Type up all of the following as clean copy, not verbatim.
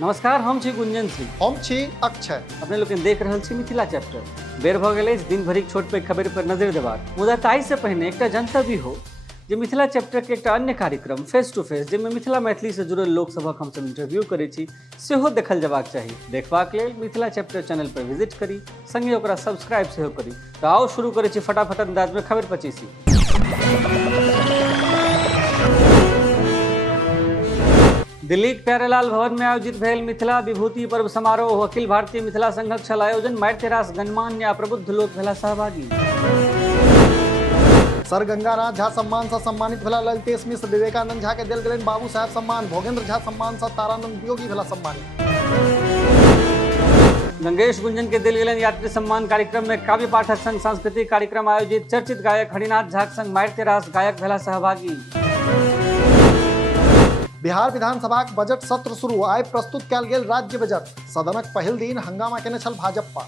नमस्कार, हम छी गुंजन सिंह। हम छी अक्षय। अपने लोग देख रहल छी मिथिला चैप्टर। बेर भ गेल अछि दिन भरिक छोट पैघ खबर पर नजर देबाक। मुदा ताहि से पहिने एकटा जनतव्य हो जे मिथिला चैप्टर के एकटा अन्य कार्यक्रम फेस टू फेस जाहिमे मिथिला मैथिली से जुड़ल लोक सभक हमसब इंटरव्यू करै छी सेहो देखल जेबाक चाही। देखबाक लेल मिथिला चैप्टर चैनल पर विजिट करी, संगे ओकरा सब्सक्राइब सेहो करी। तो आओ शुरू करै छी फटाफट अंदाज में खबर पचीसी। दिल्लीक प्यारेलाल भवन में आयोजित भेल मिथिला विभूति पर्व समारोह। अखिल भारतीय मिथिला संघक छल आयोजन। मारिते रास गणमान्य आ प्रबुद्ध लोक भेला सहभागी। सर गंगाराज झा सम्मान से सम्मानित भेला ललितेश मिश्र। विवेकानंद झा के देल गेलनि बाबू साहेब सम्मान। भोगेंद्र झा सम्मान से तारानंद योगी भेला सम्मानित। गंगेश गुंजन के देल गेलनि यात्री सम्मान। कार्यक्रम में काव्य पाठक संग सांस्कृतिक कार्यक्रम आयोजित। चर्चित गायक हरिनाथ झा संग मारिते रास गायक भेला सहभागी। बिहार विधानसभा बजट सत्र शुरू। आइ प्रस्तुत कयल गेल राज्य बजट। सदनक पहिल दिन हंगामा केने छल भाजपा।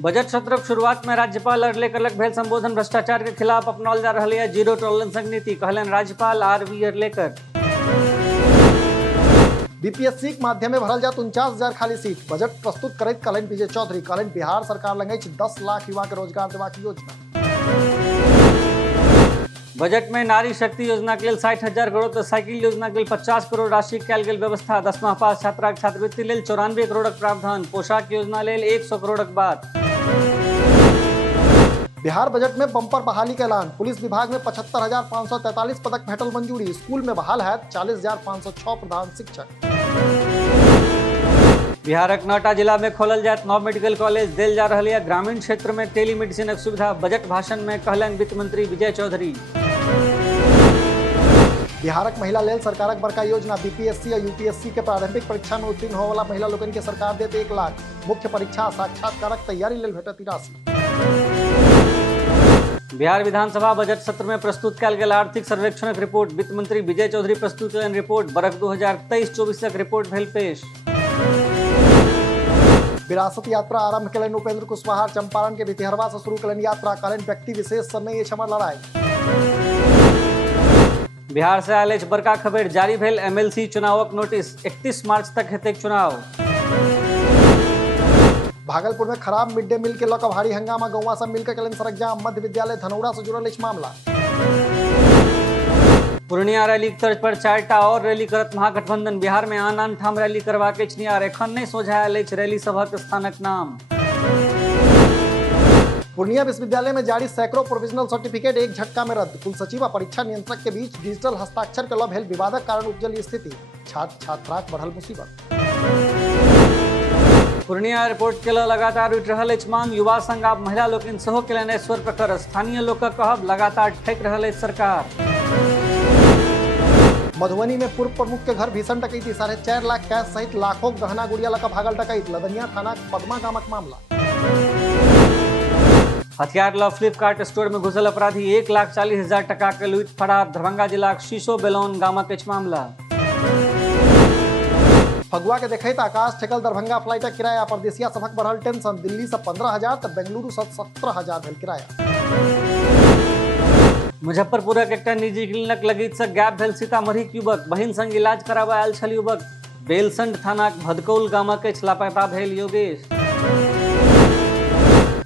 बजट सत्रक शुरुआत में राज्यपाल अर्लेकर भेल संबोधन। भ्रष्टाचार के खिलाफ अपनाओल जा रही है जीरो टॉलरेंस नीति, कहलन राज्यपाल आर.वी. अर्लेकर। बीपीएससी के माध्यम में भरल जात 49,000 खाली सीट। बजट प्रस्तुत करैत कहलन विजय चौधरी। कहलन बिहार सरकार लग 10 लाख युवा के रोजगार देबाक योजना। बजट में नारी शक्ति योजना के लिए 60,000 करोड़ तो साइकिल योजना के लिए 50 करोड़ राशि कैल गेल व्यवस्था। 10वां पास छात्रा छात्रवृत्ति लेल 94 करोड़क प्रावधान। पोशाक योजना लेल 100 करोड़क बात। बिहार बजट में बम्पर बहाली का ऐलान। पुलिस विभाग में 75,543 पदक भेटल मंजूरी। स्कूल में बहाल है 40,506 प्रधान शिक्षक। बिहारक 9टा जिला में खोलल जायत 9 मेडिकल कॉलेज। देल जा रही है ग्रामीण क्षेत्र में टेलीमेडिसिन सुविधा। बजट भाषण में कहलन वित्त मंत्री विजय चौधरी। बिहारक महिला लेल सरकारक बड़का योजना। बीपीएससी और यूपीएससी के प्रारंभिक परीक्षा में उत्तीर्ण होने वाला महिला लोगन के सरकार देते 1 लाख। मुख्य परीक्षा साक्षात्कारक तैयारी लेल भेटत राशि। बिहार विधानसभा बजट सत्र में प्रस्तुत कयल गेल आर्थिक सर्वेक्षणक रिपोर्ट। वित्त मंत्री विजय चौधरी प्रस्तुत कयलनि रिपोर्ट। बरख 2023-24 रिपोर्ट भेल पेश। विरासत यात्रा आरंभ कयलनि उपेंद्र कुशवाहा। चंपारण के भितिहरवा से शुरू कयलनि यात्रा। कहलनि व्यक्ति विशेष से नहीं अछि हमर लड़ाई। बिहार से आयल अछि बड़का खबर। जारी भेल एमएलसी चुनावक नोटिस। 31 मार्च तक हेतै चुनाव। भागलपुर में खराब मिड डे मील के लऽ कऽ भारी हंगामा। गौवा सब मिलकर कयलनि सड़क जाम। मध्य विद्यालय धनौरा से जुड़ल अछि मामला। पूर्णिया रैली के तर्ज पर 4टा और रैली करत महागठबंधन। बिहार में आन ठाम रैली करबाक अछि नियार। एखन नहीं सोझायल अछि रैली सभक स्थानक नाम। पूर्णिया विश्वविद्यालय में जारी सैकड़ों प्रोविजनल सर्टिफिकेट एक झटका में रद्द। कुलसचिव आ परीक्षा नियंत्रक के बीच डिजिटल हस्ताक्षर के लऽ भेल विवादक कारण उपजल स्थिति। छात्र छात्राक बढ़ल मुसीबत। पूर्णिया एयरपोर्ट के लिए लगातार उठि रहल अछि मांग। युवा संघ आब महिला लोकनि सेहो केलनि स्वर प्रखर। स्थानीय लोकक कहब लगातार ठेक रहल अछि सरकार। मधुबनी में पूर्व प्रमुख के घर भीषण डकैती। 4.5 लाख कैश सहित लाखों गहना गुड़िया लऽ कऽ भागल डकैत। लदनिया थाना पद्मा गामक मामला। हथियार लऽ फ्लिपकार्ट स्टोर में घुसल अपराधी 1,40,000 टका के लूटि फरार। दरभंगा जिलाक शीशो बेलौन गामक अछि मामला। फगुआ के देखैत आकाश ठेकल दरभंगा फ्लाइटक किराया। परदेसिया सभक बढ़ल टेंशन। दिल्ली से 15,000 तो बेंगलुरु से 17,000 भेल किराया। मुजफ्फरपुरक एकटा निजी क्लिनिक लगीच से गैप भेल सीतामढ़ीक युवक। बहिन संग इलाज कराबा आयल छल युवक। बेलसंड थानाक भदकौल गामक अछि लापता भेल योगेश।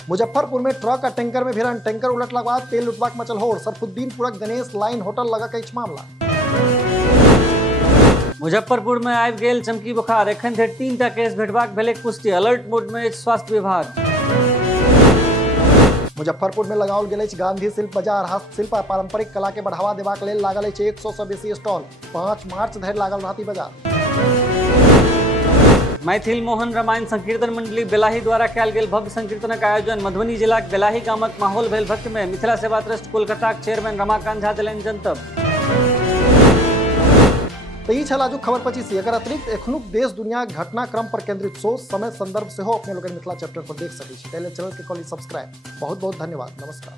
मुजफ्फरपुर में ट्रक आ टैंकर में भिड़न। टैंकर उलटलाक बाद तेल लुटबाक मचल होड़। सरफुद्दीनपुरक गणेश लाइन होटल लगक अछि मामला। मुजफ्फरपुर में आबि गेल चमकी बुखार। एखन धरि 3टा केस भेटबाक भेलैक पुष्टि। अलर्ट मोड में अछि स्वास्थ्य विभाग। मुजफ्फरपुर में लगाओल गेल अछि गांधी शिल्प बाजार। हस्तशिल्प आ पारंपरिक कला के बढ़ावा देबाक लेल लागल अछि 100 सँ बेसी स्टॉल। 5 मार्च धरि लागल रहत बाजार। मैथिल मोहन रामायण संकीर्तन मंडली बेलाही द्वारा कयल गेल भव्य संकीर्तनक आयोजन। मधुबनी जिलाक बेलाही गामक माहौल भेल भक्तिमय। मिथिला सेवा ट्रस्ट कोलकाताक चेयरमैन रमाकांत झा देलनि जनतब। तो ई छल आजुक खबर पचीसी। एकर अतिरिक्त एखनुक देश दुनिया घटनाक्रम पर केंद्रित सोच समय संदर्भ से हो अपने लोग मिथिला चैप्टर पर देख सकै छी। पहले चैनल के कॉली सब्सक्राइब। बहुत बहुत धन्यवाद। नमस्कार।